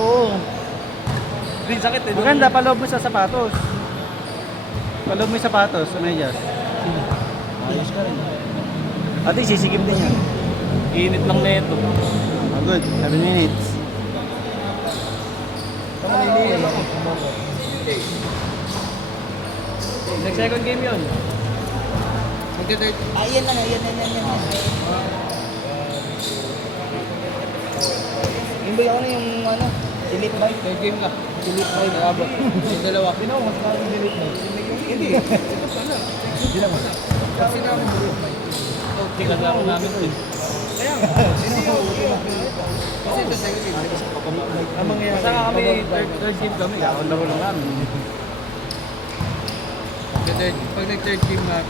Oo. Hindi sakit eh. Maganda, paloob mo sa sapatos. Paloob mo yung sapatos sa medyas. Ayos ka rin. Ate, sisigip din yan. Init lang na ito. Oh, good, 7 minutes. Next second game yun. Yan lang, yan. Yung ba yung ano, delete by? Third game na. Delete by, Abot. Yung dalawa. Sino mas maraming delete by? Hindi. Ito pala. Hindi naman. Kasi namin okay, kalaro namin ito eh. Kaya nga. Kasi ito second game. Ang mangyayari. Basta nga kami, third game kami. Ako laro lang namin. Pag nag-third game nga,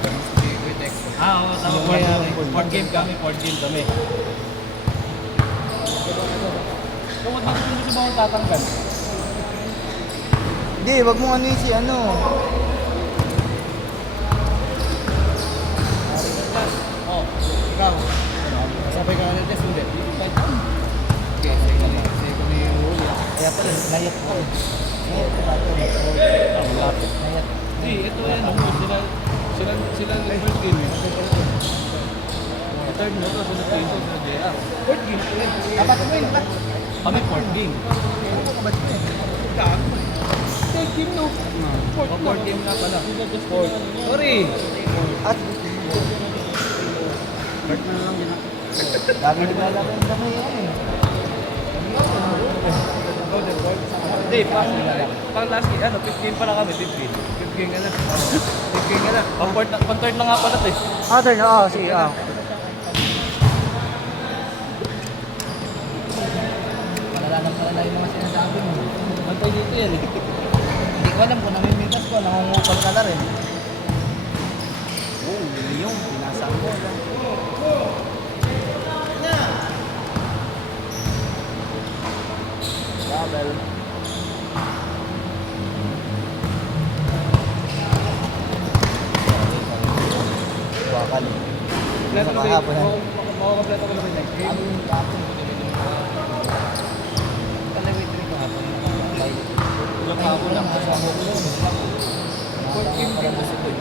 we text. Oo, tama. Fourth game kami. Kung wag dito si Bawang tatanggal. Hindi, wag mo ano yung si ano. Oh, ikaw. Sabay ka na test ulit. Okay, sige ko na yung huli. Kaya pala, nayat ko. Nayat ko ba ito? Malapit. Nayat. Hindi, ito yan. Sila first game eh. Third mo to, sunod dito, sunod dito. Fourth game ulit. Dapat mo yun, ba't? Kami fourth game. Ano ko ba't mo yun? Third game no. Fourth game na pala. Fourth. Sorry. At, Part na lang yun. lagi naglalaro yung dami yan eh. Hindi, pang last game, ano, 5th game pala kami, 5th game. 5th game ka na. 5th game ka na. Pang-third na nga pala ito eh. Turn, sige, Malala yung mga sinasabi mo. Antay dito yan eh. Hindi ko alam kung namimitas ko, nangungupal ka na rin. Oo, yun yung pinasaan ko. Double. Wakal. Kompleto Sa na kahapon ba na. yun? Kompleto ko na ba yun next game? Ano yung kahapon? Kalawit rin kahapon. Ilang kahapon lang. Kasama ko yun. Fourth game din kasi ito eh.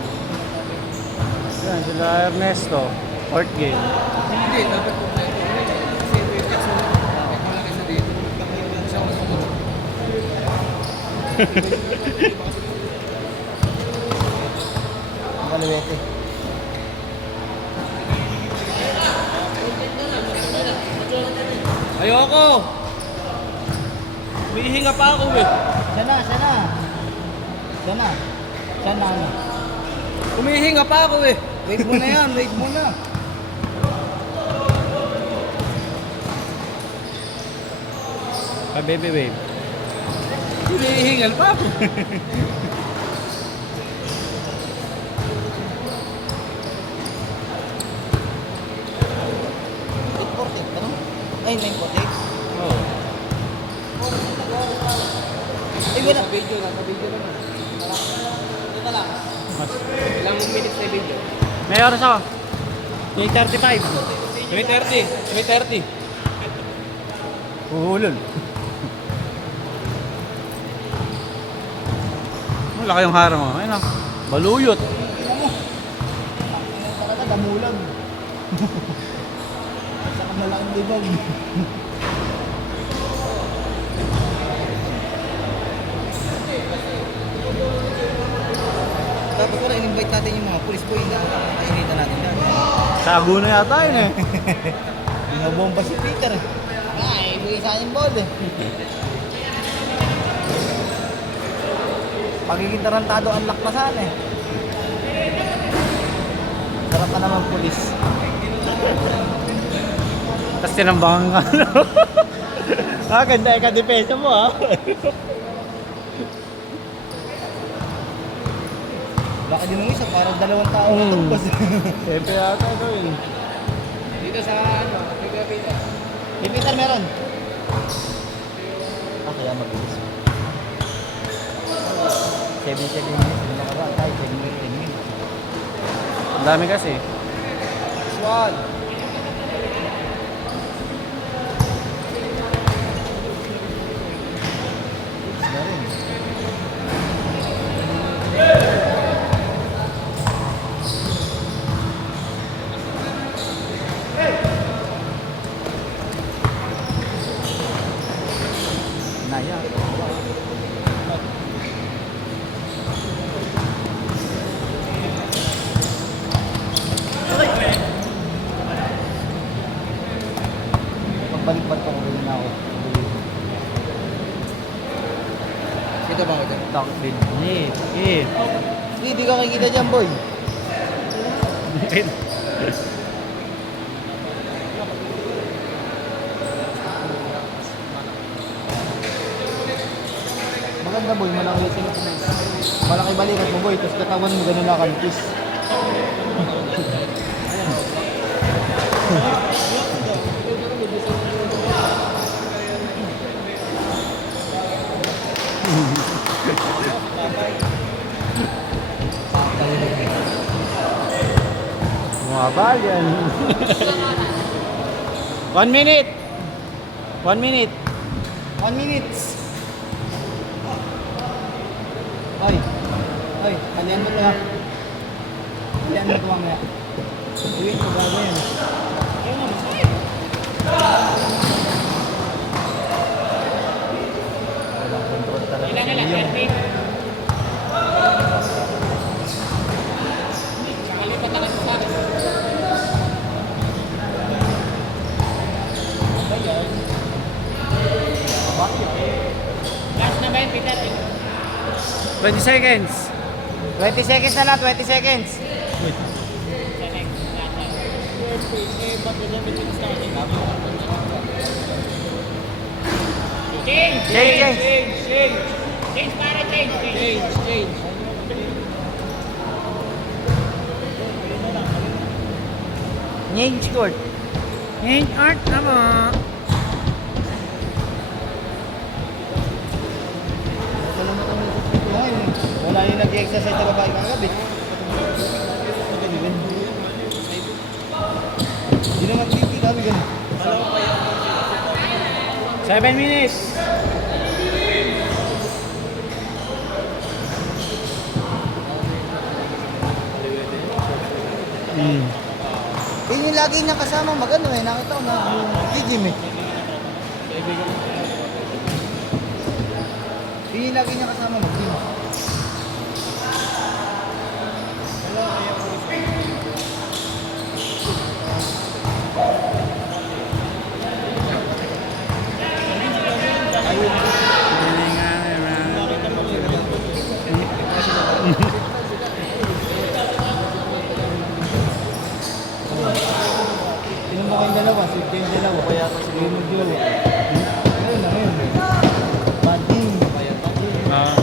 Yan, sila Ernesto. Fourth game. Hindi, dapat kompleto. Kasi ito yung text mo. Dapat malaki sa dito. Siya ang sumunod. Ang kalawete. Ayoko! Humihinga pa ako eh. Sana. Ano? Humihinga pa ako eh. Wait mo na yan, wait mo na. Baby wave. Humihingal pa ako. Ano? Ay, 940. Oo. Ay, wala. Nasa video naman. Ito lang. Mas. Ilang minutes na video? May oras ako. May 35. May 30. Uhulol. Malaki yung harang mo. Ayun o. Baluyot. Ano talaga, damulag. Saka malaking libag. Dapat wala, in-invite natin yung mga police boy na kainitan natin yan. Sago na yata yun eh. Binabomba si Peter. Ay, ibigay sa akin ball eh. Pagiging tarantado ang lakmasan eh. Sarap pa naman pulis. Tapos tinambangan ka. Ganda ka-depensa mo ah. Baka din nung isa, parang dalawang tao na tumbas. Siyempre yata ito eh. Dito sa ano, Peter. May Peter meron. Kaya mabilis. 7 minutes. Yung nakaraan tayo, 10 minutes. Ang dami kasi. Swan. Naya. Pagbalik-balik ko rin na ako. Kita ba ako dyan? Tak din. Eh. Hindi ka kikita dyan, boy. Maganda, boy. Malaki malaki balikat mo, boy. Tapos katawan mo ganun nakalipis. Mabal yan. 1 minute. 1 minute. 1 minute. Ay. Ay, kalian mo to ha. Kalian mo to mamaya. Uwin ko bago yan. Walang control talaga si Liyong. Last na ba yun, Peter? 20 seconds. 20 seconds na lang, 20 seconds. Change para change. Change court. Change art na mo. Wala yung nag-exercise na babae kagabi. Hindi naman titi kami ganun. 7 minutes. Yun yung lagi niya kasama magano eh. Nakita ko na gigim eh. Yun yung lagi niya kasama mag-gym. Sino mo kayong dalawa? Si Ken dalawa. Kaya pa si Ken mag-dulo. Ngayon na ngayon. Bading. Ah.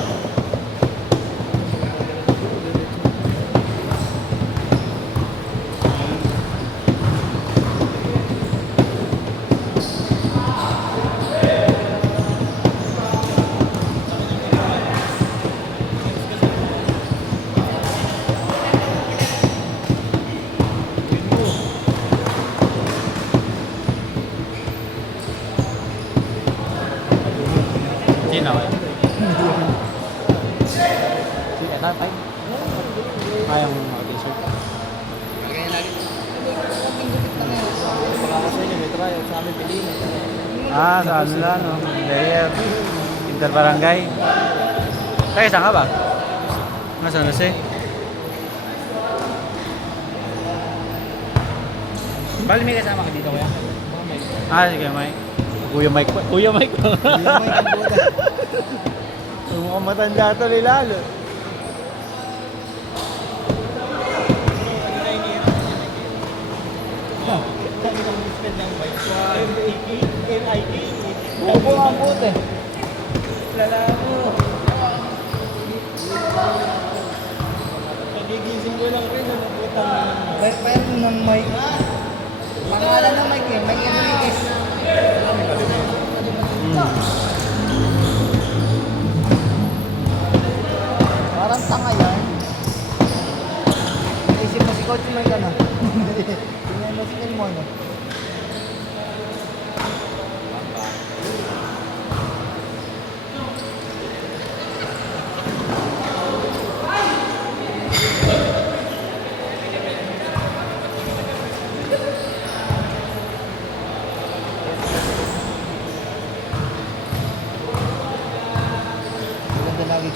Sino? Si Etan, ay. Ayaw mo mag-t-shirt. Ah, sa ano lang, no? Layer. Interbarangay. Tayo, saan ka ba? Nasaan na si? Bali may kasama ka dito kuya? Ah, sige, Mike. Kuya Mike pa. Kuya Mike pa. Mukhang matanda to ni Lalo. Opo ang puti. Lalamo. Nagigising ko lang rin. Pero ng mic. Pangalan ng mic eh. Mike Enriquez. Parang tanga yan. Naisip mo si Coach Mike ka na. Tingnan mo si Kelmono.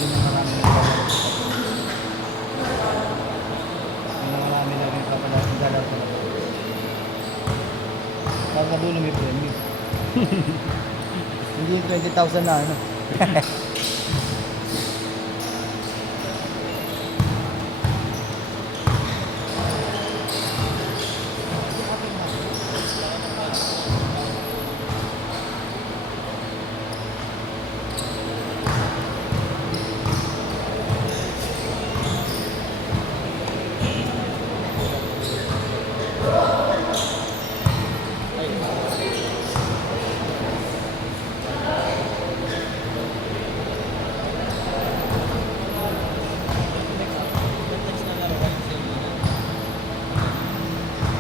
din yung marami na papalapit. Marami na rin papalapit dalaw ko. Pag nadulo may premium. Hindi yung 20,000 na ano.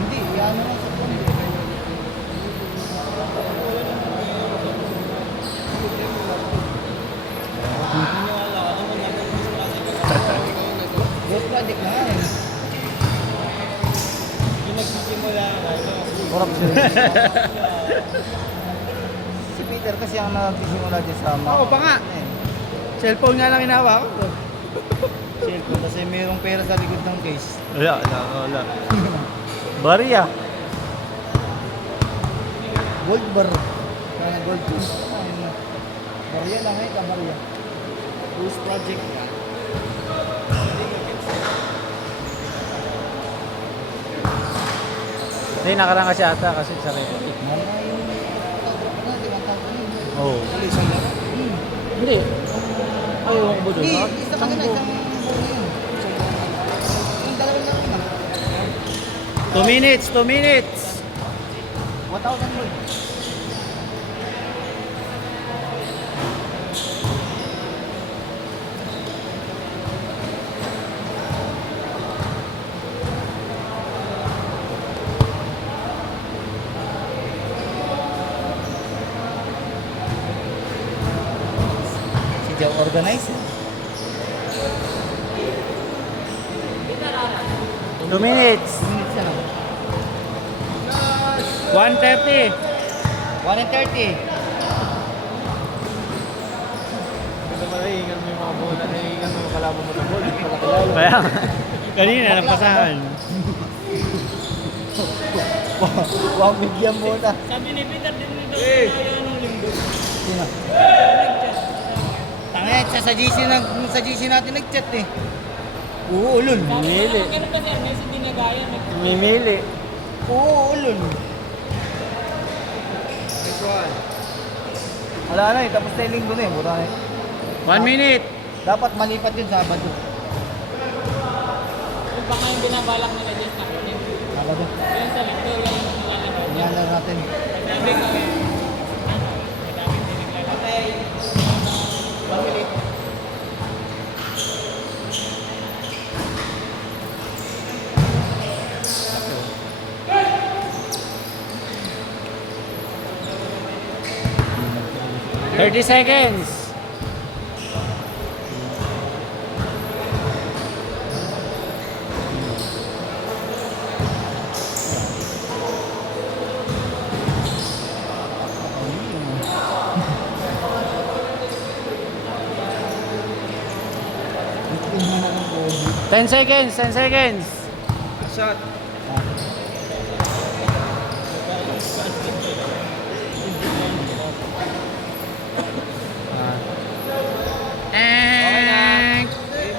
Hindi, yan na lang sa phone. Ghost project na nga eh. Corruption. Si Peter kasi ang nagsisimula dyan sa mga... Oo pa nga. Cellphone nga lang hinawa ko. Cellphone kasi mayroong pera sa likod ng case. Wala. Barya. Gold bar. Kaya gold piece. Barya lang eh, kabarya. Ghost project. Hindi, nakarang kasi ata kasi sa rin. Mahal na yung... Oo. Hindi. Ayaw ko ba doon? Hindi, isa ka na, isang buo na yun. Yung dalawang laro na. 2 minutes, 2 minutes. 1,000 gold. Si Joe organizer. 2 minutes. Minutes na lang. 1:30. 1:30. Kaya, kanina napasahan. Huwag bigyan muna. Sabi ni Peter din nito ng linggo. Sino? Tangay, sa GC natin nag-chat eh. Uulol. Mimili. Ganun kasi ang message din niya gaya. Mimili. Uulol. Wala na eh, tapos na yung linggo na eh. Mura na eh. 1 minute. Dapat malipat yun Sabado. Kung baka yung binabalak nila dyan sa akin. Sabado. Yung sa linggo, yung nilalaro. Yan lang natin. Sabi ko eh, madaming din naglalaro. 1 minute. $30 seconds. Ito yung mga ng COVID. 10 seconds, 10 seconds. Shot.